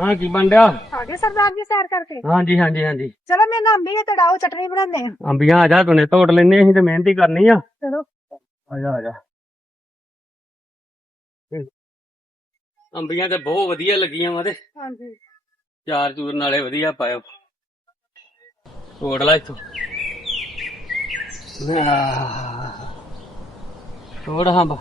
ਹਾਂ ਕੀ ਬਣ ਰਿਹਾ ਆ ਗਏ ਸਰਦਾਰ ਜੀ ਸੈਰ ਕਰਕੇ? ਹਾਂਜੀ ਹਾਂਜੀ ਹਾਂਜੀ। ਚਲੋ ਮੈਂ ਨਾ ਅੰਬੀ ਤੜਾਓ ਚਟਨੀ ਬਣਾਉਂਦੇ ਆ। ਅੰਬੀਆਂ ਆ ਜਾ ਤੂੰ ਤੋੜ ਲੈਨੇ ਅਸੀਂ ਤੇ ਮਿਹਨਤ ਹੀ ਕਰਨੀ ਆ। ਚਲੋ। ਆ ਜਾ ਆ ਜਾ। ਅੰਬੀਆਂ ਤੇ ਬਹੁਤ ਵਧੀਆ ਲੱਗੀਆਂ ਵਾ ਤੇ। ਹਾਂਜੀ। ਚਾਰ ਚੂਰ ਨਾਲੇ ਵਧੀਆ ਪਾਇਓ। ਤੋੜ ਲੈ ਇੱਥੋਂ। ਤੋੜ ਹੰਬ।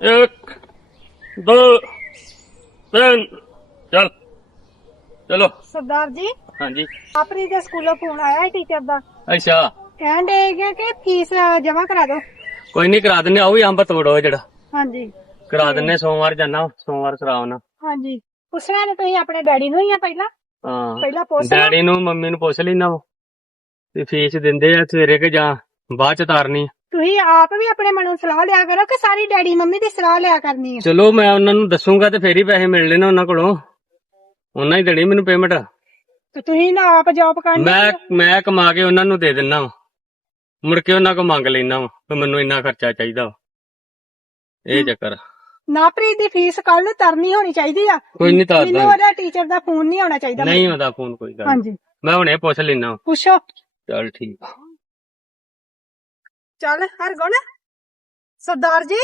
ਇੱਕ ਦੋ ਤਿੰਨ ਚੱਲ। ਚਲੋ। ਸਰਦਾਰ ਜੀ ਹਾਂਜੀ। ਆਪਣੀ ਦੇ ਸਕੂਲੋਂ ਫੋਨ ਆਇਆ ਹੈ ਟੀਚਰ ਦਾ। ਅੱਛਾ। ਕਹਿਣ ਦੇ ਕਿ ਫੀਸ ਜਮਾ ਕਰਾ ਦਿਓ। ਕੋਈ ਨਹੀਂ ਕਰਾ ਦਿੰਨੇ ਆ ਉਹ ਵੀ ਅੰਬ ਤੋੜੋ ਜਿਹੜਾ। ਹਾਂਜੀ। ਕਰਾ ਦਿੰਨੇ ਸੋਮਵਾਰ ਜਾਣਾ ਸੋਮਵਾਰ ਕਰਾਉਣਾ ਹਾਂਜੀ। ਪੁੱਛਣਾ ਨੇ ਤੁਸੀਂ ਆਪਣੇ ਡੈਡੀ ਨੂੰ ਹੀ ਆ ਪਹਿਲਾਂ? ਹਾਂ। ਪਹਿਲਾਂ ਪੁੱਛ ਲਓ। ਡੈਡੀ ਨੂੰ ਮੰਮੀ ਨੂੰ ਪੁੱਛ ਲੈਣਾ ਤੇ ਫੀਸ ਦਿੰਦੇ ਆ ਸਵੇਰੇ ਕਿ ਜਾਂ ਬਾਅਦ ਚ ਤਾਰਨੀ ਆ। ਤੁਸੀਂ ਆਪ ਵੀ ਆਪਣੇ ਮਨੋਂ ਸਲਾਹ ਲਿਆ ਕਰੋ ਕਿ ਸਾਰੀ ਡੈਡੀ ਮੰਮੀ ਦੀ ਸਲਾਹ ਲਿਆ ਕਰਨੀ ਹੈ ਚਲੋ ਮੈਂ ਉਹਨਾਂ ਨੂੰ ਦੱਸੂਗਾ ਤੇ ਫੇਰ ਹੀ ਪੈਸੇ ਮਿਲਣੇ ਨੇ ਉਹਨਾਂ ਕੋਲੋਂ। ਉਹਨਾਂ ਹੀ ਦੇਣੀ ਮੈਨੂੰ ਪੇਮੈਂਟ ਤੇ ਤੁਸੀਂ ਨਾ ਆਪ ਜੌਬ ਕਰਨੀ ਮੈਂ ਮੈਂ ਕਮਾ ਕੇ ਉਹਨਾਂ ਨੂੰ ਦੇ ਦਿੰਨਾ ਮੁੜ ਕੇ ਉਹਨਾਂ ਕੋ ਮੰਗ ਲੈਣਾ ਵਾ ਮੈਨੂੰ ਇੰਨਾ ਖਰਚਾ ਚਾਹੀਦਾ ਵਾ। ਇਹ ਚੱਕਰ। ਆ। ਨਾਪਰੀ ਦੀ ਫੀਸ ਕੱਲ ਨੂੰ ਤਰਨੀ ਹੋਣੀ ਚਾਹੀਦੀ ਆ। ਕੋਈ ਨਹੀਂ ਤਾਰਦਾ ਮੈਨੂੰ ਉਹਦਾ ਟੀਚਰ ਦਾ ਫੋਨ ਨਹੀਂ ਆਉਣਾ ਚਾਹੀਦਾ। ਨਹੀਂ ਆਉਂਦਾ ਫੋਨ ਕੋਈ ਗੱਲ ਨੀ। ਹਾਂਜੀ। ਮੈਂ ਹੁਣੇ ਪੁੱਛ ਲੈਣਾ ਪੁੱਛੋ। ਚਲ ਠੀਕ ਆ। ਚੱਲ ਹਰਗੁਣ। ਸਰਦਾਰ ਜੀ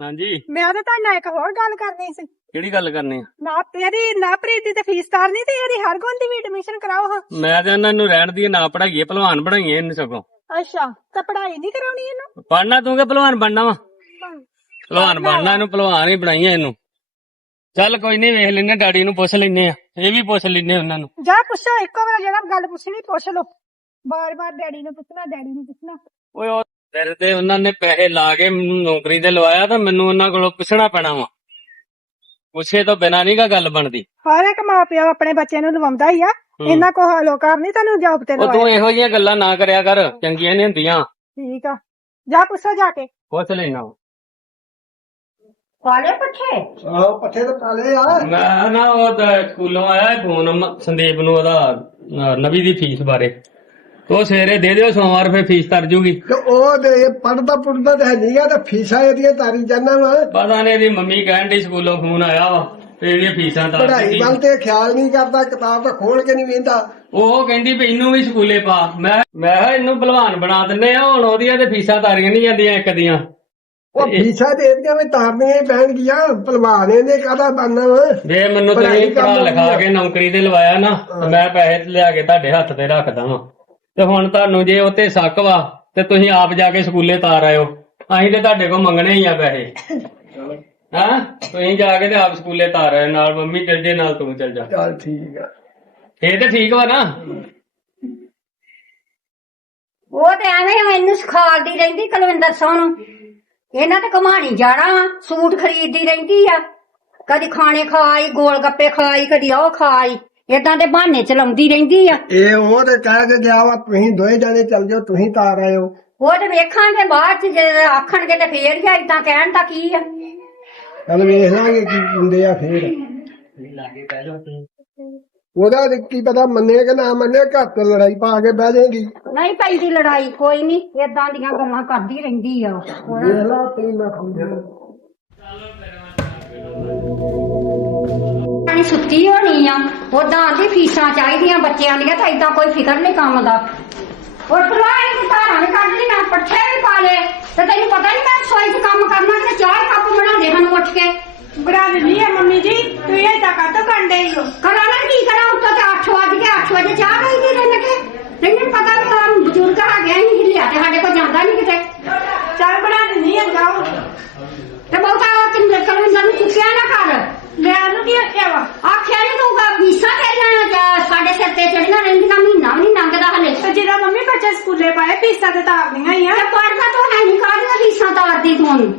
ਹਾਂਜੀ। ਮੈਂ ਤਾਂ ਤੁਹਾਡੇ ਨਾਲ ਇੱਕ ਹੋਰ ਗੱਲ ਕਰਨੀ ਸੀ। ਕਿਹੜੀ ਗੱਲ ਕਰਨੀ ਆ? ਨਾ ਇਹਦੀ ਨਾ ਪ੍ਰੀਤ ਤੇ ਫੀਸ ਤਾਰਨੀ ਤੇ ਇਹਦੀ ਹਰਗੁਣ ਦੀ ਵੀ ਐਡਮਿਸ਼ਨ ਕਰਾਓ ਹਾਂ। ਮੈਂ ਤੇ ਉਹਨਾਂ ਨੂੰ ਰਹਿਣ ਦੀ ਨਾ ਪੜਾਈਏ ਭਲਵਾਨ ਬਣਾਈਏ ਇਹਨੂੰ ਸਗੋਂ। ਅੱਛਾ ਤਾਂ ਪੜ੍ਹਾਈ ਨਹੀਂ ਕਰਾਉਣੀ ਇਹਨੂੰ? ਪੜਨਾ ਤੂੰ ਕਿ ਭਲਵਾਨ ਬਣਨਾ ਵਾ? ਭਲਵਾਨ ਬਣਨਾ ਇਹਨੂੰ ਭਲਵਾਨ ਹੀ ਬਣਾਈਏ ਇਹਨੂੰ। ਚੱਲ ਕੋਈ ਨਹੀਂ ਵੇਖ ਲੈਨੇ ਡੈਡੀ ਨੂੰ ਪੁੱਛ ਲੈਨੇ ਆ ਇਹ ਵੀ ਪੁੱਛ ਲੈਨੇ ਉਹਨਾਂ ਨੂੰ। ਜਾ ਪੁੱਛੋ ਇੱਕੋ ਵਾਰ ਜਿਹੜਾ ਗੱਲ ਪੁੱਛਣੀ ਪੁੱਛ ਲਓ। ਬਾਰ-ਬਾਰ ਡੈਡੀ ਨੂੰ ਪੁੱਛਣਾ ਡੈਡੀ ਨੂੰ ਪੁੱਛਣਾ। ਓਏ ਉਹ ਤੇਰੇ ਤੇ ਉਹਨਾਂ ਨੇ ਪੈਸੇ ਲਾ ਕੇ ਮੈਨੂੰ ਨੌਕਰੀ ਤੇ ਲਵਾਇਆ ਤਾਂ ਮੈਨੂੰ ਉਹਨਾਂ ਕੋਲੋਂ ਪੁੱਛਣਾ ਪੈਣਾ ਵਾ। ਪੁੱਛੇ ਤੋਂ ਬਿਨਾਂ ਨੀ ਗਾ ਗੱਲ ਬਣਦੀ। ਹਰ ਇੱਕ ਮਾਪਿਓ ਆਪਣੇ ਬੱਚੇ ਨੂੰ ਲਵਾਉਂਦਾ ਹੀ ਆ। ਇਹਨਾਂ ਕੋ ਹਲੋ ਕਰਨੀ ਤੈਨੂੰ ਜੌਬ ਤੇ ਉਹ ਤੂੰ ਲਵਾਇਆ। ਇਹੋ ਜਿਹੀਆਂ ਗੱਲਾਂ ਨਾ ਕਰਿਆ ਕਰ ਚੰਗੀਆਂ ਨਹੀਂ ਹੁੰਦੀਆਂ। ਠੀਕ ਆ। ਜਾ ਪੁੱਛੋ ਜਾ ਕੇ। ਪੁੱਛ ਲੈਣਾ। ਕਾਲੇ ਪੱਠੇ? ਆਹ ਪੱਠੇ ਤਾਂ ਪਾਲੇ ਆ। ਮੈਂ ਨਾ ਉਹ ਤਾਂ ਸਕੂਲੋਂ ਆਇਆ ਫੋਨ ਸੰਦੀਪ ਨੂੰ ਉਹਦਾ ਅਹ, ਨਵੀ ਦੀ ਫੀਸ ਬਾਰੇ। ਉਹ ਸਵੇਰੇ ਦੇ ਦਿਓ ਸੋਮਵਾਰ ਫੇ ਫੀਸ ਤਰ ਜੂਗੀ। ਤੇ ਉਹ ਤੇ ਪੜਦਾ ਪੁੜਦਾ ਤੇ ਹੈ ਨਹੀਂਗਾ ਤੇ ਫੀਸਾਂ ਇਹਦੀਆਂ ਤਾਰੀ ਜਾਣਾ ਵਾ। ਪਤਾ ਨਹੀਂ ਇਹਦੀ ਮੰਮੀ ਕਹਿਣ ਦੀ ਸਕੂਲੋਂ ਫੋਨ ਆਇਆ ਵਾ ਤੇ ਇਹਦੀਆਂ ਫੀਸਾਂ ਤਾਰ ਪੜਾਈ ਦਿੱਤੀ ਵੱਲ ਤੇ ਖਿਆਲ ਨਹੀਂ ਕਰਦਾ ਕਿਤਾਬ ਤਾਂ ਖੋਲ ਕੇ ਨਹੀਂ ਵੇਂਦਾ। ਉਹ ਕਹਿੰਦੀ ਵੀ ਇਹਨੂੰ ਵੀ ਸਕੂਲੇ ਪਾ। ਮੈਂ ਮੈਂ ਕਿਹਾ ਇਹਨੂੰ ਭਲਵਾਨ ਬਣਾ ਦਿੰਨੇ ਆ ਹੁਣ ਉਹਦੀਆਂ ਤੇ ਫੀਸਾਂ ਤਾਰੀਆਂ ਨਹੀਂ ਜਾਂਦੀਆਂ ਇੱਕ ਦੀਆਂ। ਉਹ ਫੀਸਾਂ ਤੇ ਇਹਦੀਆਂ ਵੀ ਤਾਰਨੀਆਂ ਹੀ ਪੈਣਗੀਆਂ ਭਲਵਾਨ ਇਹਨੇ ਕਾਹਦਾ ਬਣਨਾ ਵਾ? ਜੇ ਮੈਨੂੰ ਪੜ੍ਹਾਈ ਤੁਸੀਂ ਕੰਮ ਪੜਾ ਲਿਖਾ ਕੇ ਨੌਕਰੀ ਤੇ ਲਵਾਇਆ ਨਾ ਤੇ ਮੈਂ ਪੈਸੇ ਲਿਆ ਕੇ ਤੁਹਾਡੇ ਹੱਥ ਤੇ ਰੱਖਦਾ ਵਾਂ। ਤੇ ਹੁਣ ਤੁਹਾਨੂੰ ਜੇ ਉੱਤੇ ਸ਼ੱਕ ਵਾ ਤੇ ਤੁਸੀਂ ਆਪ ਜਾ ਕੇ ਸਕੂਲੇ ਤਾਰ ਆਇਓ। ਅਸੀਂ ਤੇ ਤੁਹਾਡੇ ਕੋਲ ਮੰਗਣੇ ਹੀ ਆ ਪੈਸੇ। ਹਾਂ? ਤੁਸੀਂ ਜਾ ਕੇ ਤੇ ਆਪ ਸਕੂਲੇ ਤਾਰ ਆਇਓ ਨਾਲ ਮੰਮੀ ਚੱਲ ਜੇ ਨਾਲ ਤੂੰ ਚੱਲ ਜਾ। ਚੱਲ ਠੀਕ ਆ। ਇਹ ਤੇ ਠੀਕ ਵਾ ਨਾ? ਉਹ ਤੇ ਐਵੇਂ ਮੈਨੂੰ ਸਿਖਾਲਦੀ ਰਹਿੰਦੀ ਕੁਲਵਿੰਦਰ ਸਿੰਘ ਨੂੰ। ਇਹਨਾਂ ਤੇ ਕਮਾਣੀ ਜਾਣਾ ਵਾ ਸੂਟ ਖਰੀਦਦੀ ਰਹਿੰਦੀ ਆ। ਕਦੀ ਖਾਣੇ ਖਾਈ ਗੋਲ ਗੱਪੇ ਖਾਈ ਕਦੀ ਉਹ ਖਾਈ। ਏਦਾਂ ਦੇ ਬਹਾਨੇ ਚਲਾਉਂਦੀ ਰਹਿੰਦੀ ਆ। ਇਹ ਉਹ ਤੇ ਕਹਿ ਕੇ ਗਿਆ ਵਾ ਤੁਸੀਂ ਦੋਏ ਜਾਣੇ ਚੱਲ ਜਾਓ ਤੁਸੀਂ ਤਾਰ ਆਇਓ ਉਹ ਤੇ ਵੇਖਾਂਗੇ ਬਾਅਦ ਚ ਜੇ ਆਖਣਗੇ ਤੇ ਫੇਰ ਹੀ ਏਦਾਂ ਕਹਿਣ ਦਾ ਕੀ ਆ। ਚੱਲ ਵੇਖ ਲਾਂਗੇ ਕੀ ਹੁੰਦੇ ਆ ਫੇਰ। ਉਹਦਾ ਤੇ ਕੀ ਪਤਾ ਮੰਨੇ ਕਿ ਨਾ ਮੰਨੇ ਘਰ ਤੇ ਲੜਾਈ ਪਾ ਕੇ ਬਹਿ ਜਾਏਗੀ। ਨਹੀਂ ਪੈਂਦੀ ਲੜਾਈ ਕੋਈ ਨਹੀਂ ਏਦਾਂ ਦੀਆਂ ਗੱਲਾਂ ਕਰਦੀ ਰਹਿੰਦੀ ਆ। ਉਹ। ਵੇਖ ਲਾ ਤੇਰੀ ਨਾ ਖੁੰਝੇ ਪਾਣੀ ਸੁੱਤੀ ਹੋਣੀ ਆ। ਉਦਾਂ ਆਂਦੀ ਫੀਸਾਂ ਚਾਹੀਦੀਆਂ ਬੱਚਿਆਂ ਦੀਆਂ ਤਾਂ ਏਦਾਂ ਕੋਈ ਫਿਕਰ ਨਹੀਂ ਕੰਮ ਦਾ। ਉਹ ਫਲਾਈ ਤੇ ਧਾਰਾਂ ਵੀ ਕੱਢ ਲਈ ਮੈਂ ਪੱਠੇ ਵੀ ਪਾ ਲਏ। ਤੇ ਤੈਨੂੰ ਪਤਾ ਨਹੀਂ ਮੈਂ ਸੋਈ 'ਚ ਕੰਮ ਕਰਨਾ ਤੇ ਚਾਹ ਕੱਪ ਬਣਾ ਦੇ ਸਾਨੂੰ ਉੱਠ ਕੇ। ਬਰਾ ਨਹੀਂ ਹੈ ਮੰਮੀ ਜੀ ਤੁਸੀਂ ਏਦਾਂ ਕਾਹਤੋਂ ਕੰਡੇ ਹੀ ਕਰਾਂ ਉੱਤੋਂ ਤੇ 8 ਵਜ ਕੇ 8 ਵਜੇ ਚਾਹ ਗਈ ਦੀ ਰਹਿਣ ਕੇ ਤੈਨੂੰ ਪਤਾ ਵੀ ਤਾਂ ਬਜ਼ੁਰਗ ਆ ਗਿਆ ਨਹੀਂ ਹਿੱਲਿਆ ਤੇ ਸਾਡੇ ਕੋਲ ਜਾਂਦਾ ਨਹੀਂ ਕਿਤੇ ਚਾਹ ਬਣਾ ਦਿੰਨੀ ਆ ਜਾਓ ਤੇ ਬਹੁਤਾ ਉਹ ਕਿੰਨੇ ਕਲਵਿੰਦਰ ਨੂੰ ਚੁੱਕਿਆ ਨਾ ਕਰ ਮੈਂ ਉਹਨੂੰ ਕੀ ਆਖਿਆ ਵਾ ਆਖਿਆ ਨੀ ਤੂੰ ਕਾ ਫੀਸਾਂ ਤੇਰੀਆਂ ਜਾਂ ਸਾਡੇ ਸਿਰ ਤੇ ਚੜੀਆਂ ਰਹਿੰਦੀਆਂ ਮਹੀਨਾ ਵੀ ਨਹੀਂ ਲੰਘਦਾ ਹਲੇ ਤੇ ਜਿਹੜਾ ਮੰਮੀ ਬੱਚੇ ਸਕੂਲੇ ਪਾਏ ਫੀਸਾਂ ਤੇ ਤਾਰਨੀਆਂ ਹੀ ਆ। ਤੇ ਪੜਦਾ ਤੂੰ ਹੈ ਨਹੀਂ ਕਾਹਦੀਆਂ ਫੀਸਾਂ ਤਾਰਦੀ ਤੂੰ?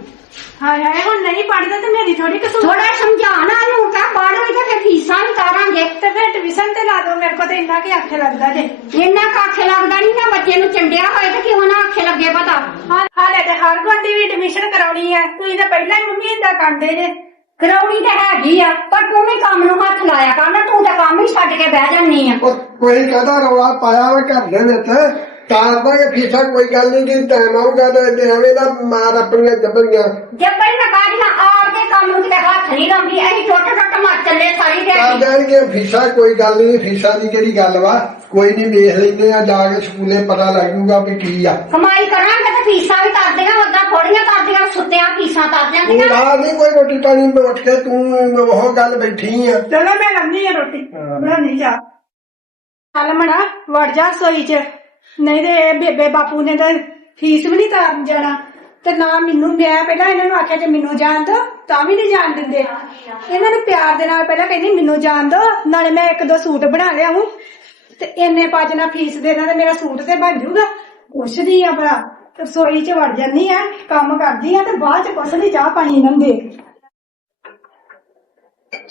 ਹਾਏ ਹਾਏ ਹੁਣ ਨਹੀਂ ਪੜਦਾ ਤੇ ਮੇਰੀ ਥੋੜੀ ਕਸੂਰ। ਥੋੜਾ ਸਮਝਾਣਾ ਇਹਨੂੰ ਕਹਿ ਪੜ ਲਈ ਤੇ ਫੀਸਾਂ ਵੀ ਤਾਰਾਂਗੇ। ਤੇ ਫਿਰ ਟਿਊਸ਼ਨ ਤੇ ਲਾ ਦੋ ਮੇਰੇ ਕੋ ਤੇ ਇੰਨਾ ਕੀ ਆਖੇ ਲੱਗਦਾ ਜੇ। ਇੰਨਾ ਕਾਖੇ ਲੱਗਦਾ ਨਹੀਂ ਨਾ ਬੱਚੇ ਨੂੰ ਚੰਡਿਆ ਹੋਏ ਤੇ ਕਿਉਂ ਨਾ ਆਖੇ ਲੱਗੇ ਪਤਾ। ਹਾਂ ਹਾਲੇ ਤੇ ਹਰ ਗੁਆਂਢੀ ਵੀ ਐਡਮਿਸ਼ਨ ਕਰਾਉਣੀ ਆ ਤੁਸੀਂ ਤਾਂ ਪਹਿਲਾਂ ਹੀ ਮੰਮੀ ਏਦਾਂ ਕਾਂਡੇ ਜੇ। ਕਰਾਉਣੀ ਤਾਂ ਹੈਗੀ ਆ ਪਰ ਤੂੰ ਵੀ ਕੰਮ ਨੂੰ ਹੱਥ ਲਾਇਆ ਕਰ ਨਾ ਤੂੰ ਤਾਂ ਕੰਮ ਹੀ ਛੱਡ ਕੇ ਬਹਿ ਜਾਂਦੀ ਆ। ਉਹ ਕੋਈ ਕਹਦਾ ਰੌਲਾ ਪਾਇਆ ਵਾ ਘਰ ਦੇ ਵਿੱਚ? ਤਾਰ ਦਾਂਗੇ ਫੀਸਾਂ ਕੋਈ ਗੱਲ ਨਹੀਂ ਜੇ ਟਾਈਮ ਆਊਗਾ ਤਾਂ ਤੇ ਐਵੇਂ ਨਾ ਮਾਰ ਆਪਣੀਆਂ ਜਬਰੀਆਂ। ਜੱਬਰ ਨਾ ਕਾਢੀਆਂ ਆਪਦੇ ਕੰਮ ਨੂੰ ਕਿਤੇ ਹੱਥ ਨਹੀਂ ਲਾਉਂਦੀ ਅਸੀਂ ਟੁੱਟ ਟੁੱਟ ਮਰ ਚੱਲੇ ਸਾਰੀ ਕਰ ਦਿਹਾੜੀ ਦੇਣਗੇ ਫੀਸਾਂ ਕੋਈ ਗੱਲ ਨਹੀਂ ਫੀਸਾਂ ਦੀ ਕਿਹੜੀ ਗੱਲ ਵਾ? ਕੋਈ ਨਹੀਂ ਵੇਖ ਲੈਂਦੇ ਆ ਜਾ ਕੇ ਸਕੂਲੇ ਪਤਾ ਲੱਗ ਜੂਗਾ ਵੀ ਕੀ ਆ। ਕਮਾਈ ਕਰਾਂਗੇ ਤੇ ਫੀਸਾਂ ਵੀ ਤਰਦੀਆਂ ਉਦਾਂ ਥੋੜੀਆਂ ਤਰਦੀਆਂ ਸੁੱਤਿਆਂ ਫੀਸਾਂ ਤਰ ਤੂੰ ਰਾਹ ਨਹੀਂ ਕੋਈ ਰੋਟੀ ਪਾਣੀ ਉੱਠ ਕੇ ਤੂੰ ਉਹ ਗੱਲ ਬੈਠੀ ਆ। ਚਲੋ ਮੈਂ ਲੰਨੀ ਆ ਰੋਟੀ ਬਣਾਉਣੀ ਜਾ। ਚੱਲ ਮਣਾ ਵੜ ਜਾ ਸੋਈ ਚ। ਨਹੀਂ ਤੇ ਇਹ ਬੇਬੇ ਬਾਪੂ ਨੇ ਤਾਂ ਫੀਸ ਵੀ ਨਹੀਂ ਤਾਰਨ ਜਾਣਾ। ਤੇ ਨਾ ਮੈਨੂੰ, ਮੈਂ ਪਹਿਲਾਂ ਇਹਨਾਂ ਨੂੰ ਆਖਿਆ ਜੇ ਮੈਨੂੰ ਜਾਣ ਦੋ, ਤਾਂ ਵੀ ਨਹੀਂ ਜਾਣ ਦਿੰਦੇ। ਇਹਨਾਂ ਨੂੰ ਪਿਆਰ ਦੇ ਨਾਲ ਪਹਿਲਾਂ ਕਹਿੰਦੀ ਮੈਨੂੰ ਜਾਣ ਦੋ, ਨਾਲੇ ਮੈਂ ਇੱਕ ਦੋ ਸੂਟ ਬਣਾ ਲਿਆ ਹੂੰ। ਤੇ ਇੰਨੇ ਪੱਜ ਨਾਲ ਫੀਸ ਦੇਣਾ ਤੇ ਮੇਰਾ ਸੂਟ ਤੇ ਬਣ ਜਾਊਗਾ ਪੁੱਛਦੀ ਆ ਭਰਾ, ਰਸੋਈ ਚ ਵੜ ਜਾਂਦੀ ਆ, ਕੰਮ ਕਰਦੀ ਆ ਤੇ ਬਾਅਦ ਚ ਕੁਛ ਪੁੱਛਦੀ ਚਾਹ ਪਾਣੀ ਇਹਨਾਂ ਨੂੰ ਦੇ।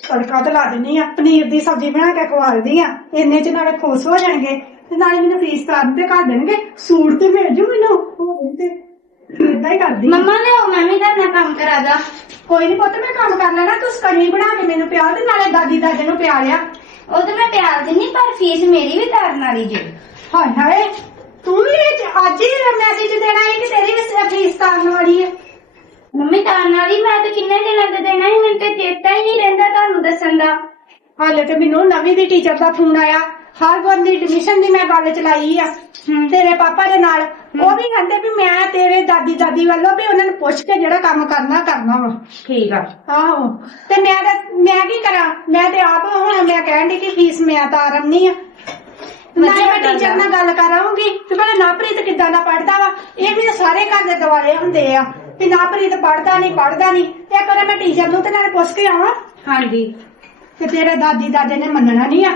ਤੜਕਾ ਤੇ ਲਾ ਦਿੰਨੀ ਆ, ਪਨੀਰ ਦੀ ਸਬਜ਼ੀ ਬਣਾ ਕੇ ਖਵਾਲਦੀ ਆ, ਇੰਨੇ ਚ ਨਾਲੇ ਖੁਸ਼ ਹੋ ਜਾਣਗੇ। ਤੇ ਨਾਲੇ ਮੈਨੂੰ ਫੀਸ ਤੇ ਕਰ ਦੇਣਗੇ। ਸੂਟ ਤੇ ਭੇਜੂ ਮੈਨੂੰ। ਉਹ ਤੇ ਇਦਾਂ ਹੀ ਕਰਦੀ। ਮੰਮਾ ਨੇ ਉਹ ਮੈਂ ਵੀ ਕਰਨਾ ਕੰਮ ਕਰਾ ਦਾ ਕੋਈ ਨਹੀਂ ਪੁੱਤ ਮੈਂ ਕੰਮ ਕਰ ਲੈਣਾ। ਤੂੰ ਸਕਣੀ ਬਣਾ ਕੇ ਮੈਨੂੰ ਪਿਆ ਤੇ ਨਾਲੇ ਦਾਦੀ ਦਾਦੇ ਨੂੰ ਪਿਆ ਲਿਆ। ਉਹ ਤੇ ਮੈਂ ਪਿਆਰ ਦਿੰਨੀ ਪਰ ਫੀਸ ਮੇਰੀ ਵੀ ਤਾਰਨ ਵਾਲੀ ਜੇ। ਹਾਏ ਹਾਏ ਤੂੰ ਵੀ ਇਹ 'ਚ ਅੱਜ ਹੀ ਮੈਸੇਜ ਦੇਣਾ ਹੈ ਕਿ ਤੇਰੀ ਵੀ ਫੀਸ ਤਾਰਨ ਵਾਲੀ ਹੈ। ਮੰਮੀ ਤਾਰਨ ਵਾਲੀ ਮੈਂ ਤਾਂ ਕਿੰਨੇ ਦਿਨਾਂ ਦਾ ਦੇਣਾ ਸੀ? ਮੈਨੂੰ ਤੇ ਚੇਤਾ ਹੀ ਨਹੀਂ ਰਹਿੰਦਾ ਤੁਹਾਨੂੰ ਦੱਸਣ ਦਾ। ਹਾਲੇ ਤੇ ਮੈਨੂੰ ਨਵੀਂ ਦੀ ਟੀਚਰ ਦਾ ਫੋਨ ਆਇਆ। ਹਰ ਵਾਰ ਦੀ ਐਡਮਿਸ਼ਨ ਦੀ ਮੈਂ ਗੱਲ ਚਲਾਈ ਆ। ਤੇਰੇ ਪਾਪਾ ਦੇ ਨਾਲ। ਉਹ ਵੀ ਕਹਿੰਦੇ ਵੀ ਮੈਂ ਤੇਰੇ ਦਾਦੀ ਦਾਦੀ ਵੱਲੋਂ ਵੀ ਉਹਨਾਂ ਨੂੰ ਪੁੱਛ ਕੇ ਜਿਹੜਾ ਕੰਮ ਕਰਨਾ ਕਰਨਾ ਵਾ। ਠੀਕ ਆ। ਆਹੋ। ਤੇ ਮੈਂ ਤਾਂ ਮੈਂ ਕੀ ਕਰਾਂ? ਮੈਂ ਤੇ ਆਪ ਹੁਣ ਮੈਂ ਕਹਿਣ ਦੀ ਕਿ ਫੀਸ ਮੈਂ ਤਾਰਨ ਨਹੀਂ ਆ। ਨਾਲੇ ਮੈਂ ਟੀਚਰ ਨਾਲ ਗੱਲ ਕਰਾਂਗੀ ਤੇ ਭਲਾ ਨਾਪ੍ਰੀਤ ਕਿੱਦਾਂ ਦਾ ਪੜਦਾ ਵਾ? ਇਹ ਵੀ ਤਾਂ ਸਾਰੇ ਘਰ ਦੇ ਦਿਵਾਲੇ ਹੁੰਦੇ ਆ। ਕਿ ਨਾਪ੍ਰੀਤ ਪੜਦਾ ਨਹੀਂ ਪੜਦਾ ਨਹੀਂ ਇੱਕ ਵਾਰ ਮੈਂ ਟੀਚਰ ਨੂੰ ਤੇ ਨਾਲੇ ਪੁੱਛ ਕੇ ਆਵਾਂ। ਹਾਂਜੀ। ਤੇ ਤੇਰੇ ਦਾਦੀ ਦਾਦੇ ਨੇ ਮੰਨਣਾ ਨਹੀਂ ਆ।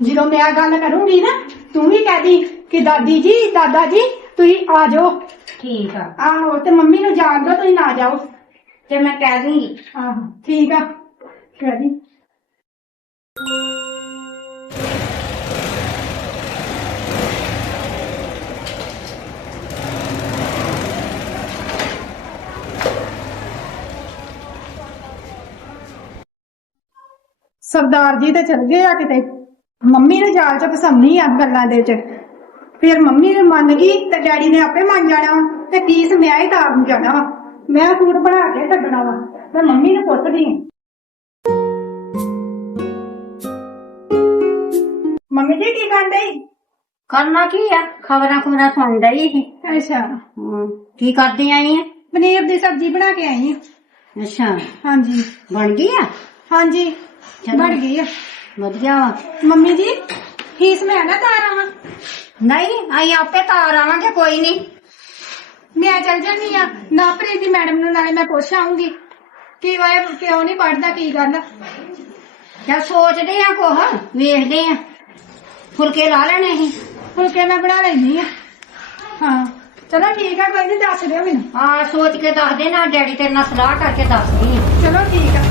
ਜਦੋਂ ਮੈਂ ਗੱਲ ਕਰੂੰਗੀ ਨਾ ਤੂੰ ਵੀ ਕਹਦੀ ਕਿ ਦਾਦੀ ਜੀ ਦਾਦਾ ਜੀ ਤੁਸੀਂ ਆ ਜਾਓ। ਠੀਕ ਆ। ਆਹੋ ਤੇ ਮੰਮੀ ਨੂੰ ਜਾਣ ਦਿਓ ਤੁਸੀਂ ਨਾ ਜਾਓ। ਤੇ ਮੈਂ ਕਹਿ ਦੂੰਗੀ। ਆਹੋ ਠੀਕ ਆ। ਕਹਦੀ ਸਰਦਾਰ ਜੀ ਤੇ ਚਲ ਗਏ ਆ ਕਿਤੇ? ਮੰਮੀ ਨੇ ਜਾਲ ਚ ਫਸਾਉਣੀ ਆ ਗੱਲਾਂ ਦੇ ਚ। ਫਿਰ ਮੰਮੀ ਨੇ ਮੰਨ ਗਈ ਤੇ ਡੈਡੀ ਨੇ ਆਪੇ ਮੰਨ ਜਾਣਾ ਵਾ ਤੇ ਫੀਸ ਮੈਂ ਹੀ ਤਾਰਨ ਜਾਣਾ ਵਾ। ਮੈਂ ਸੂਟ ਬਣਾ ਕੇ ਕੱਢਣਾ ਵਾ। ਤੇ ਮੰਮੀ ਨੂੰ ਪੁੱਛਦੀ ਮੰਮੀ ਜੀ ਕੀ ਕਰਦੇ ਕਰਨਾ ਕੀ ਆ? ਖਬਰਾਂ ਖਬਰਾਂ ਸੁਣ ਰਹੀ ਸੀ। ਅੱਛਾ। ਹਮ, ਕੀ ਕਰਦੀ ਆਈ ਆ? ਪਨੀਰ ਦੀ ਸਬਜ਼ੀ ਬਣਾ ਕੇ ਆਈ ਆ। ਅੱਛਾ। ਹਾਂਜੀ। ਬਣ ਗਈ ਆ? ਹਾਂਜੀ। ਬਣ ਗਈ ਆ। ਵਧੀਆ। ਵਾ ਮੰਮੀ ਜੀ ਫੀਸ ਮੈਂ ਨਾ ਤਾਰਾਂ ਵਾ ਨਹੀਂ ਅਸੀਂ ਆਪੇ ਤਾਰ ਆਵਾਂਗੇ ਕੋਈ ਨਹੀਂ। ਮੈਂ ਚੱਲ ਜਾਨੀ ਆ ਨਾ ਪ੍ਰੀਤੀ ਮੈਡਮ ਨੂੰ ਨਾਲੇ ਮੈਂ ਪੁੱਛ ਆਉਂਗੀ ਕਿ ਉਹ ਕਿਉਂ ਨਹੀਂ ਪੜਦਾ ਕੀ ਗੱਲ ਜਾਂ ਸੋਚਦੇ ਆ ਕੋਹ ਵੇਖਦੇ ਆ। ਫੁਲਕੇ ਲਾ ਲੈਣੇ ਸੀ ਫੁਲਕੇ ਮੈਂ ਬਣਾ ਲੈਣੀ ਆ ਹਾਂ ਚਲੋ ਠੀਕ ਆ ਕੋਈ ਨਹੀਂ ਦੱਸ ਦਿਓ ਮੈਨੂੰ। ਆ ਸੋਚ ਕੇ ਦੱਸ ਦੇ ਨਾ ਡੈਡੀ ਤੇਰੇ ਨਾਲ ਸਲਾਹ ਕਰਕੇ ਦੱਸਦੀ ਚਲੋ ਠੀਕ ਆ।